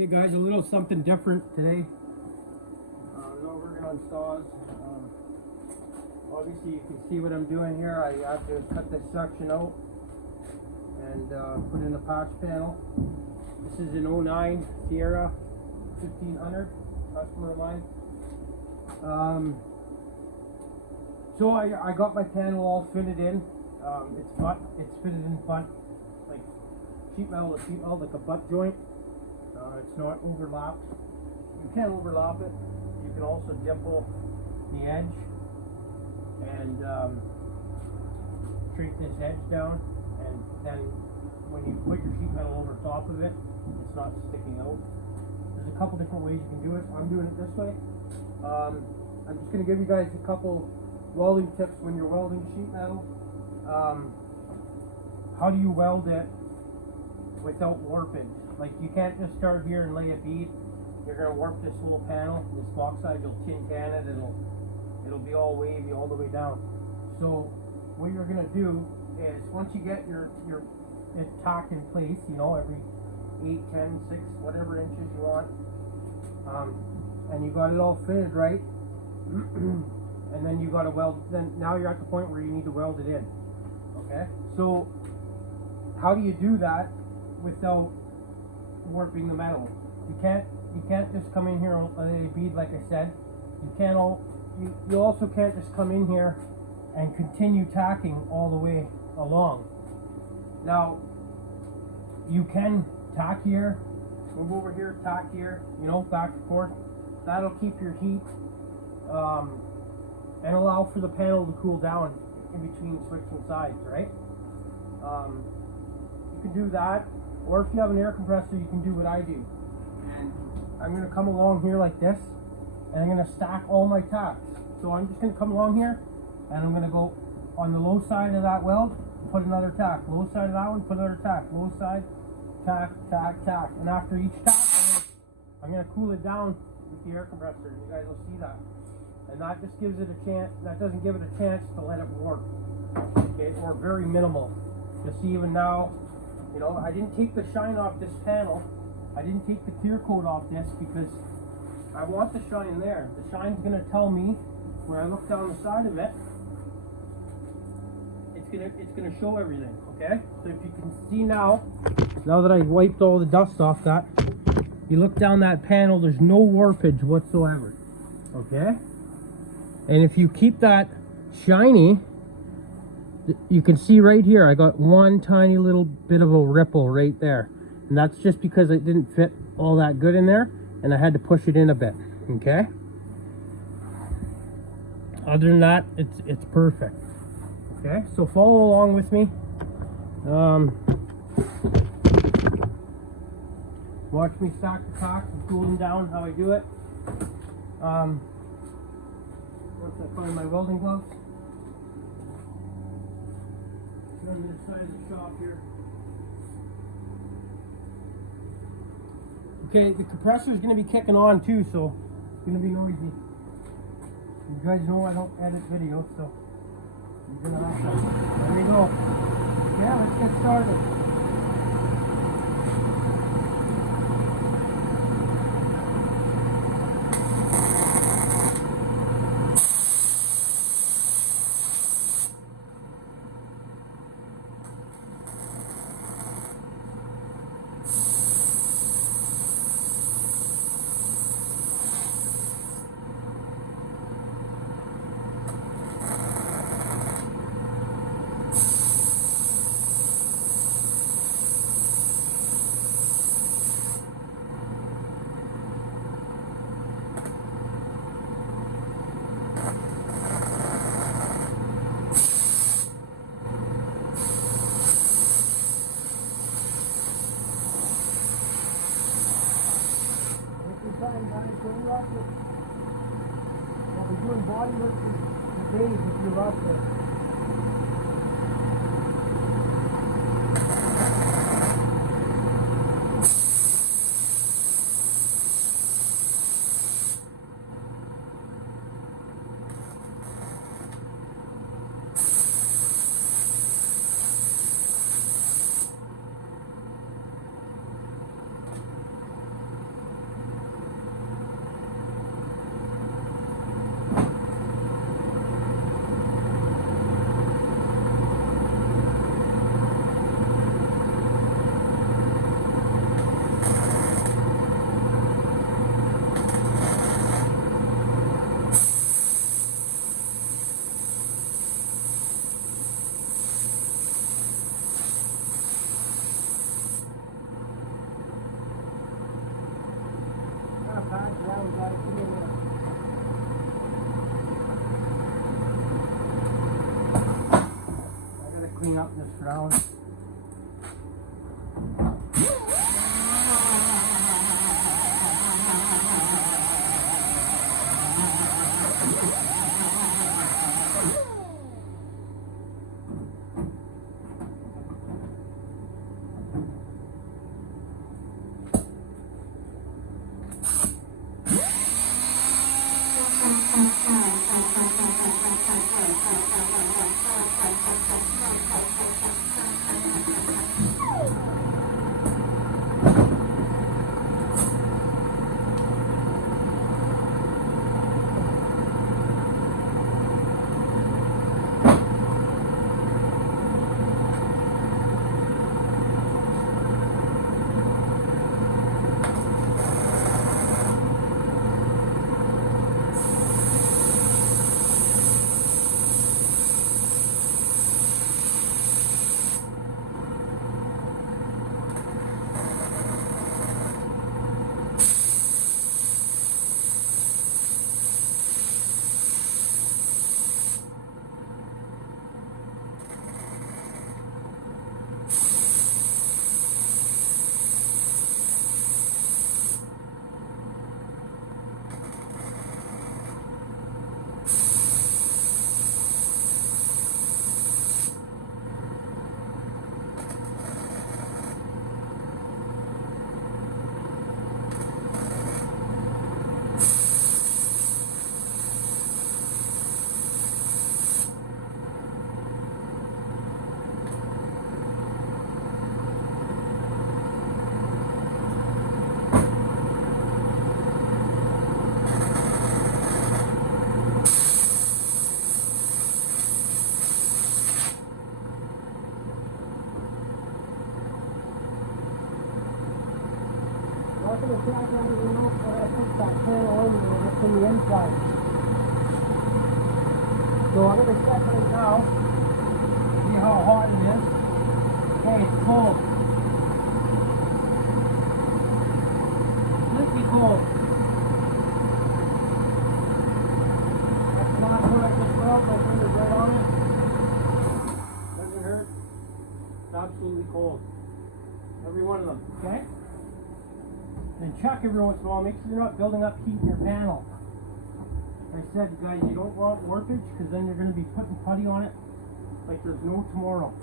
Okay guys, a little something different today. No working on saws. Obviously you can see what I'm doing here. I have to cut this section out and put in a patch panel. This is an 09 Sierra 1500, customer of mine. So I got my panel all fitted in. It's fitted in butt, like sheet metal to sheet metal, like a butt joint. It's not overlapped. You can overlap it. You can also dimple the edge and shrink this edge down, and then when you put your sheet metal over top of it, it's not sticking out. There's a couple different ways you can do it. I'm doing it this way. I'm just going to give you guys a couple welding tips when you're welding sheet metal. How do you weld it without warpage? Like, you can't just start here and lay a bead. You're going to warp this whole panel, this box side, you'll tin can it, it'll be all wavy all the way down. So what you're going to do is, once you get your it tacked in place, you know, every 8, 10, 6, whatever inches you want, and you got it all fitted right, and then you got to weld, then now you're at the point where you need to weld it in. Okay, so how do you do that without warping the metal? You can't just come in here and lay a bead, like I said. You also can't just come in here and continue tacking all the way along. Now you can tack here, move over here, tack here, you know, back and forth. That'll keep your heat and allow for the panel to cool down in between switching sides, right? You can do that, or if you have an air compressor, you can do what I do. And I'm going to come along here like this, and I'm going to stack all my tacks. So I'm just going to come along here, and I'm going to go on the low side of that weld, put another tack. Low side of that one, put another tack. Low side, tack, tack, tack. And after each tack, I'm going to cool it down with the air compressor. You guys will see that. And that just gives it a chance, that doesn't give it a chance to let it warp. Okay, or very minimal. You'll see even now, you know, I didn't take the shine off this panel. I didn't take the clear coat off this because I want the shine there. The shine's going to tell me, when I look down the side of it, it's gonna show everything. Okay, so if you can see now that I wiped all the dust off that, you look down that panel, there's no warpage whatsoever. Okay, and if you keep that shiny, you can see right here I got one tiny little bit of a ripple right there, and that's just because it didn't fit all that good in there and I had to push it in a bit. Okay, other than that, it's perfect. Okay, so follow along with me. Watch me stack the cocks and cool them down how I do it. Once I find my welding gloves. On this side of the shop here. Okay, the compressor is going to be kicking on too, so it's going to be noisy. You guys know I don't edit videos, so you're gonna have to. There you go. Yeah, let's get started. Time, guys, when you're up to, well, we're doing body work for days if you're up there. pads, yeah, we got it in there. I gotta clean up this ground. I'm going to check everything else, but I think that panel on it's in the inside. So I'm going to check right now, see how hot it is. Okay, it's cold. Slightly cold. That's the last one I just felt. My finger's right on it. Doesn't hurt. It's absolutely cold. Every one of them, okay? And check every once in a while, make sure you're not building up heat in your panel. Like I said, guys, you don't want warpage because then you're going to be putting putty on it like there's no tomorrow.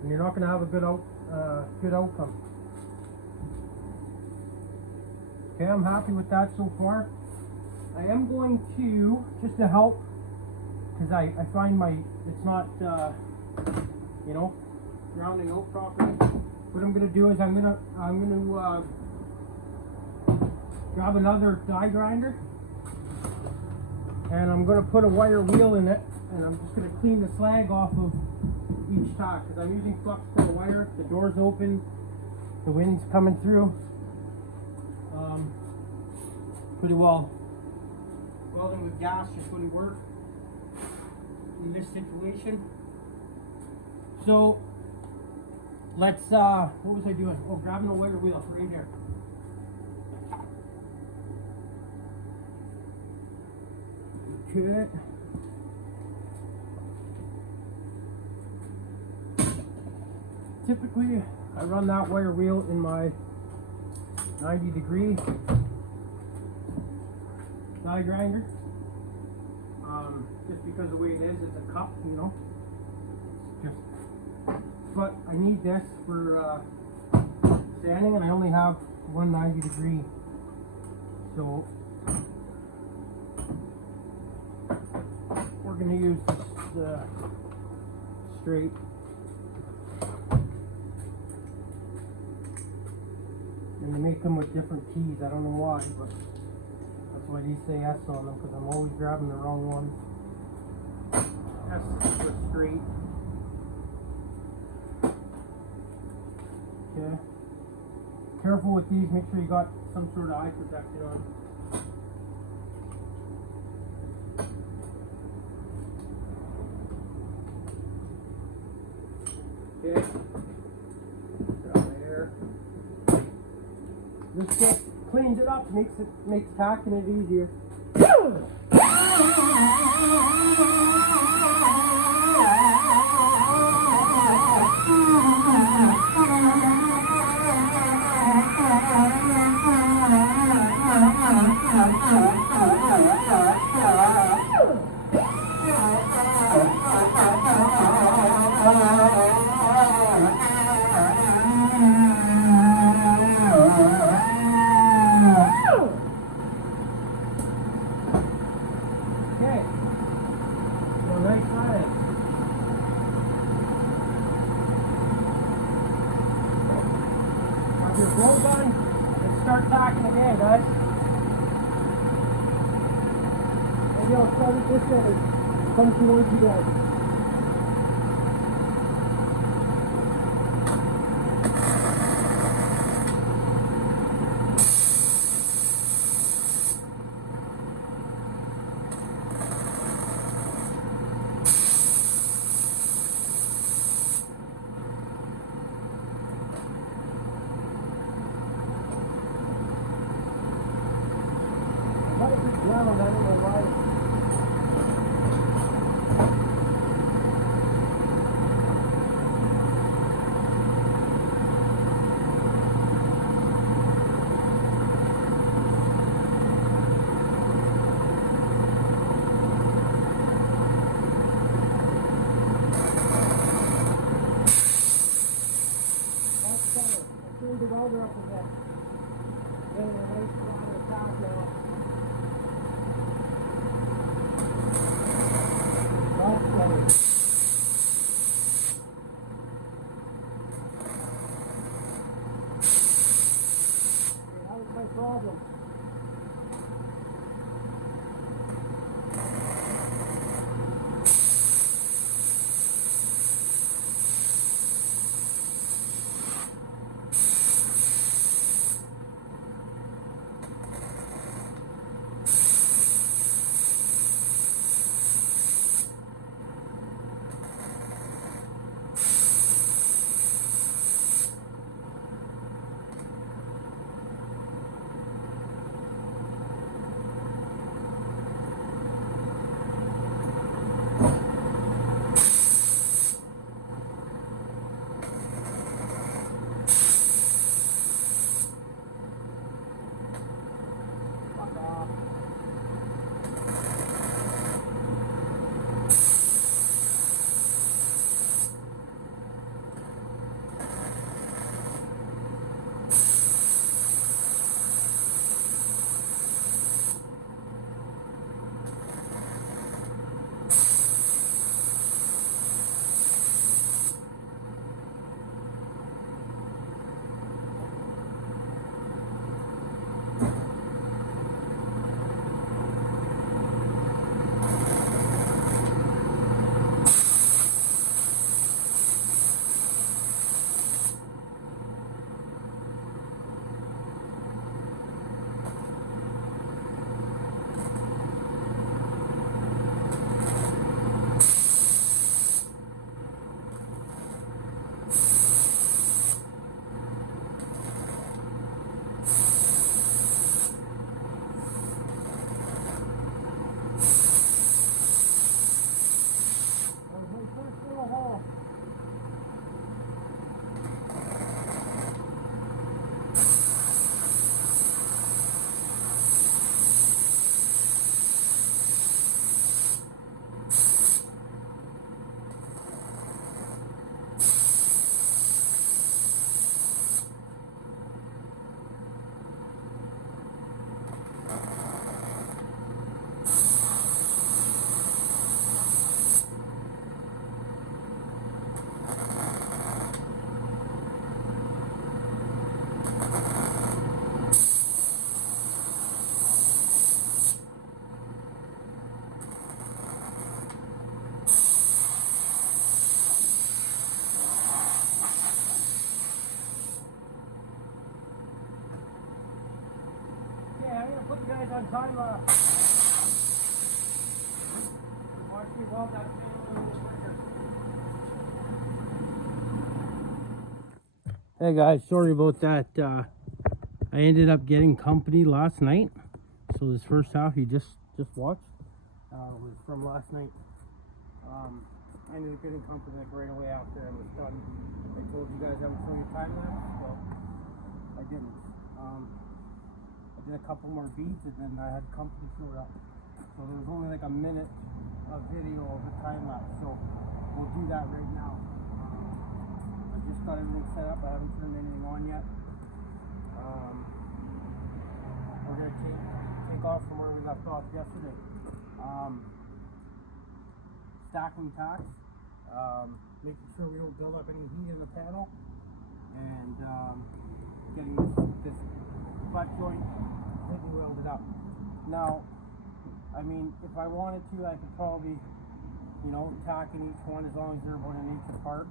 And you're not going to have a good outcome. Okay, I'm happy with that so far. I am going to, just to help, because I find it's not, you know, rounding out properly. What I'm going to do is I'm going to grab another die grinder and I'm going to put a wire wheel in it, and I'm just going to clean the slag off of each tack because I'm using flux for the wire. The door's open, the wind's coming through. Pretty well. Welding with gas just wouldn't work in this situation. So let's, what was I doing? Oh, grabbing a wire wheel right here. Okay. Typically, I run that wire wheel in my 90-degree die grinder. Just because the way it is, it's a cup, you know. Just, but I need this for sanding, and I only have one 90-degree, so we're going to use this straight. And they make them with different keys. I don't know why, but that's why these say S on them, because I'm always grabbing the wrong ones. S is for straight. Okay. Careful with these. Make sure you got some sort of eye protection on. Okay. Down there. This cleans it up, makes tacking it easier. Okay, so right side. Have your blow gun and start tacking again, guys. Maybe I'll start it this way. Come towards you guys. The welder up a bit. Getting a nice flat attack now. That's better. Okay, that was my problem. Put you guys on time watch me weld that a little quicker. Hey guys, sorry about that. I ended up getting company last night. So this first half you just watched was from last night. I ended up getting company like right away after I was done. I told you guys I would show you time lapse, so I didn't. I did a couple more beats and then I had company showed up. So there was only like a minute of video of the time lapse. So we'll do that right now. I just got everything set up. I haven't turned anything on yet. We're gonna take off from where we left off yesterday. Stacking tacks, making sure we don't build up any heat in the panel, and getting this butt joint completely welded up. Now, I mean, if I wanted to, I could probably, you know, tack in each one as long as they're about an inch apart.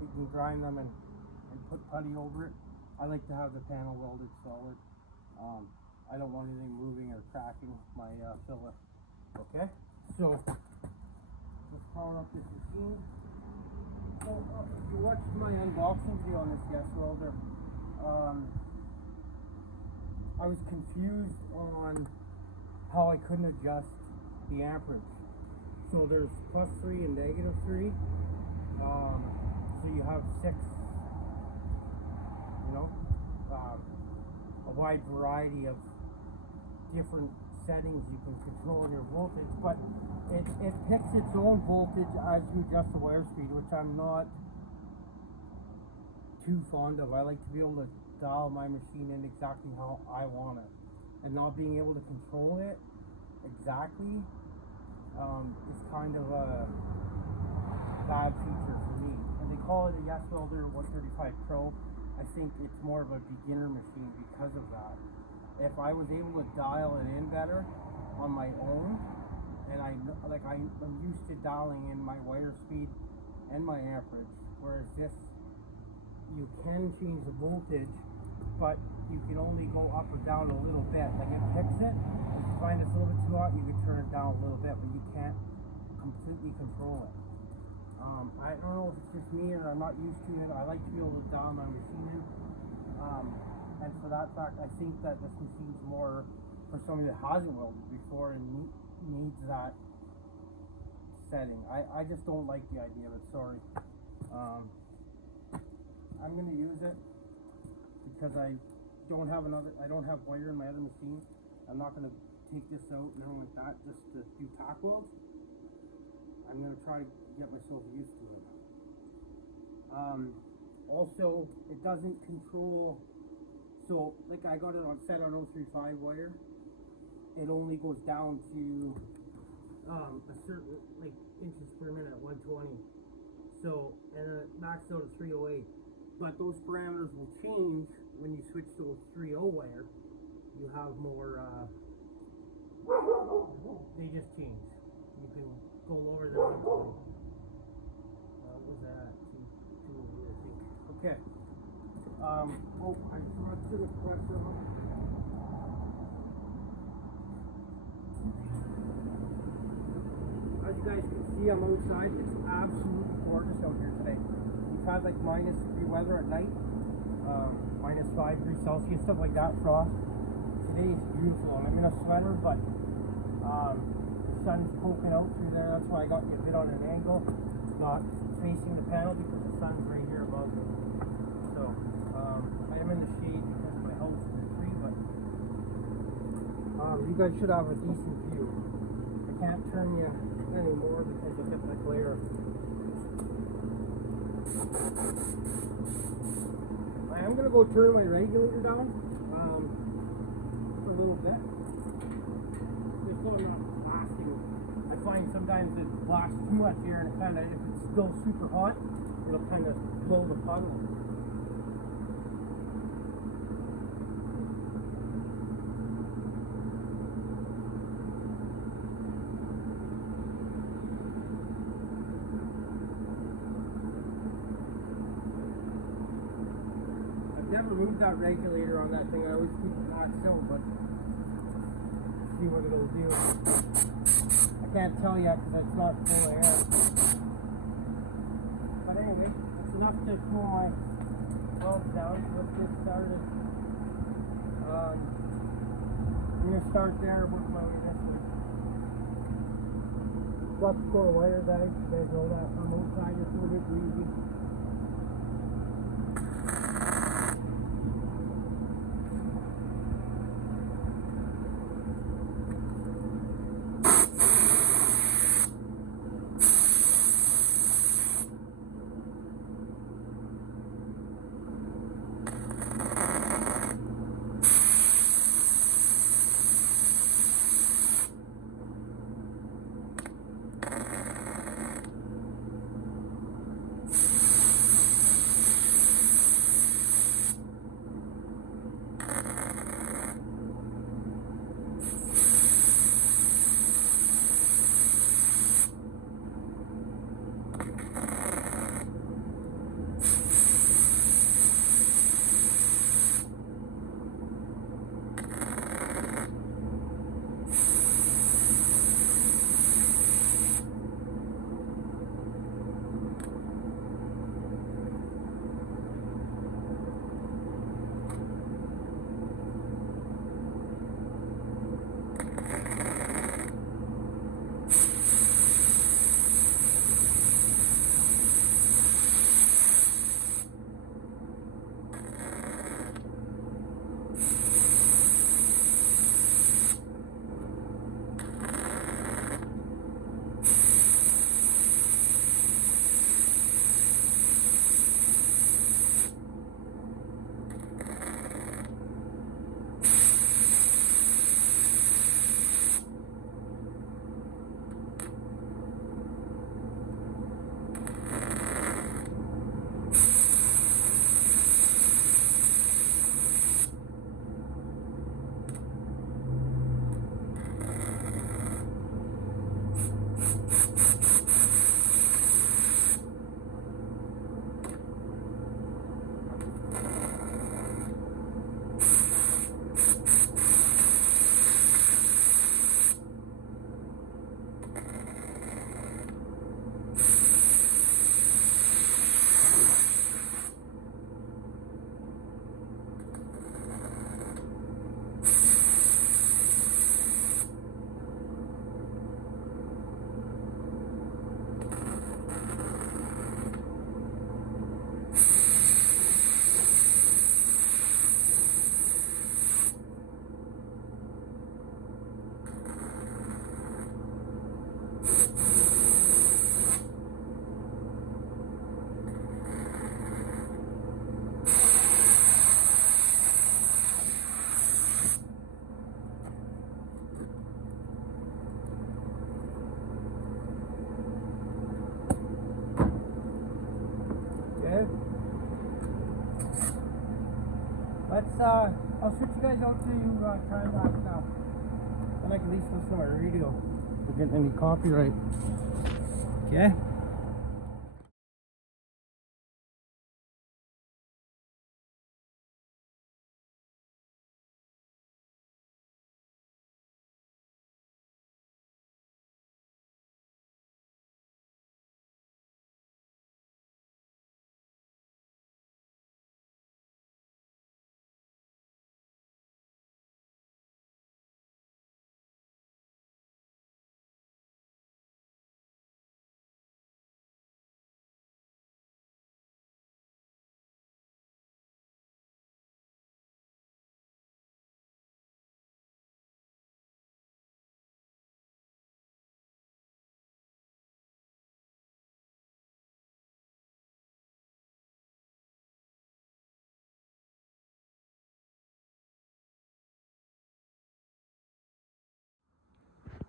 You can grind them and put putty over it. I like to have the panel welded solid. I don't want anything moving or cracking my filler. Okay, so let's power up this machine. So if you watched my unboxing video on this gas welder, I was confused on how I couldn't adjust the amperage. So there's +3 and -3. So you have 6, you know, a wide variety of different settings you can control your voltage, but it picks its own voltage as you adjust the wire speed, which I'm not too fond of. I like to be able to dial my machine in exactly how I want it, and not being able to control it exactly is kind of a bad feature for me. And they call it a Yes Welder 135 Pro. I think it's more of a beginner machine because of that. If I was able to dial it in better on my own, and I'm used to dialing in my wire speed and my amperage, whereas this, you can change the voltage, but you can only go up or down a little bit. Like it picks it. If you find it's a little bit too hot, you can turn it down a little bit, but you can't completely control it. I don't know if it's just me or I'm not used to it. I like to be able to dial my machine in. And for that fact, I think that this machine's more for somebody that hasn't welded before and needs that setting. I just don't like the idea of it, sorry. I'm going to use it because I don't have wire in my other machine. I'm not going to take this out and everything like that just to do tack welds. I'm going to try to get myself used to it. Also, it doesn't control, so like I got it on set on 035 wire. It only goes down to a certain like inches per minute at 120. So, and it maxed out at 308. But those parameters will change when you switch to a 3.0 wire. You have more, they just change. You can go lower than 120. What was that? 2 I think. Okay. Oh, I forgot to the pressure. As you guys can see, I'm outside. It's absolutely gorgeous out here today. We've had like -3 weather at night, -5 degrees Celsius, stuff like that, frost. Today is beautiful. I'm in a sweater, but the sun's poking out through there. That's why I got you a bit on an angle, not facing the panel because the sun's right here above me. So I am in the shade because my house is a tree, but you guys should have a decent view. I can't turn you anymore because you'll get that glare. I am going to go turn my regulator down a little bit. Just so I'm not blasting. I find sometimes it blasts too much air and it kind of, if it's still super hot, it'll kind of blow the puddle. Never moved that regulator on that thing. I always keep it maxed out, but see what it'll do. I can't tell yet because it's not full of air. But anyway, it's enough to cool my welds down. So let's get started. start there, work my way this way. Flux core wire, guys. You guys know that remote side is a little bit greasy. I'll switch you guys out to time lapse now. Then I can at least listen to my radio. We're getting any copyright. Okay.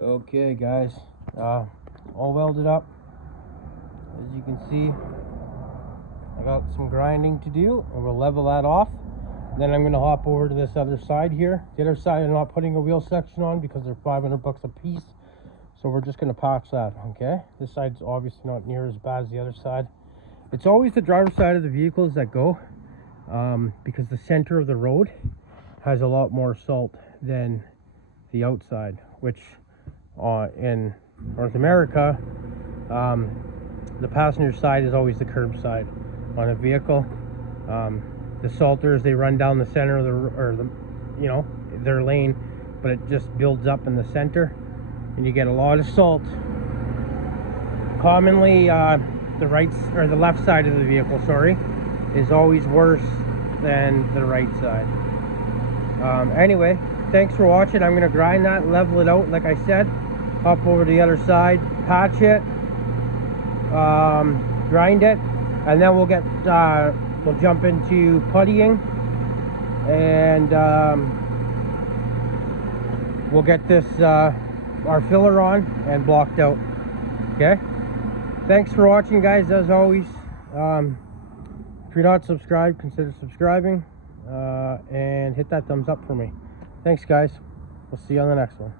Okay guys, all welded up. As you can see, I got some grinding to do, and we'll level that off. Then I'm going to hop over to this other side here. The other side I'm not putting a wheel section on because they're 500 bucks a piece. So we're just going to patch that, okay? This side's obviously not near as bad as the other side. It's always the driver's side of the vehicles that go, because the center of the road has a lot more salt than the outside, which in North America, the passenger side is always the curb side on a vehicle. The salters, they run down the center of their lane, but it just builds up in the center and you get a lot of salt. Commonly the right or the left side of the vehicle, sorry, is always worse than the right side. Anyway, thanks for watching. I'm gonna grind that, level it out like I said, hop over to the other side, patch it, grind it, and then we'll get we'll jump into puttying, and we'll get this our filler on and blocked out. Okay, thanks for watching, guys. As always, if you're not subscribed, consider subscribing, and hit that thumbs up for me. Thanks, guys. We'll see you on the next one.